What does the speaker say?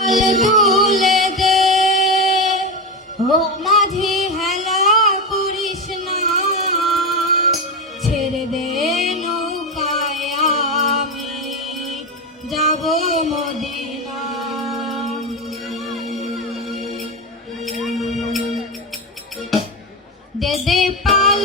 তুলে দে ও মাঝি হেলা করিস না, ছেড়ে দে নৌকায় আমি যাব মদিনা। দে দে পাল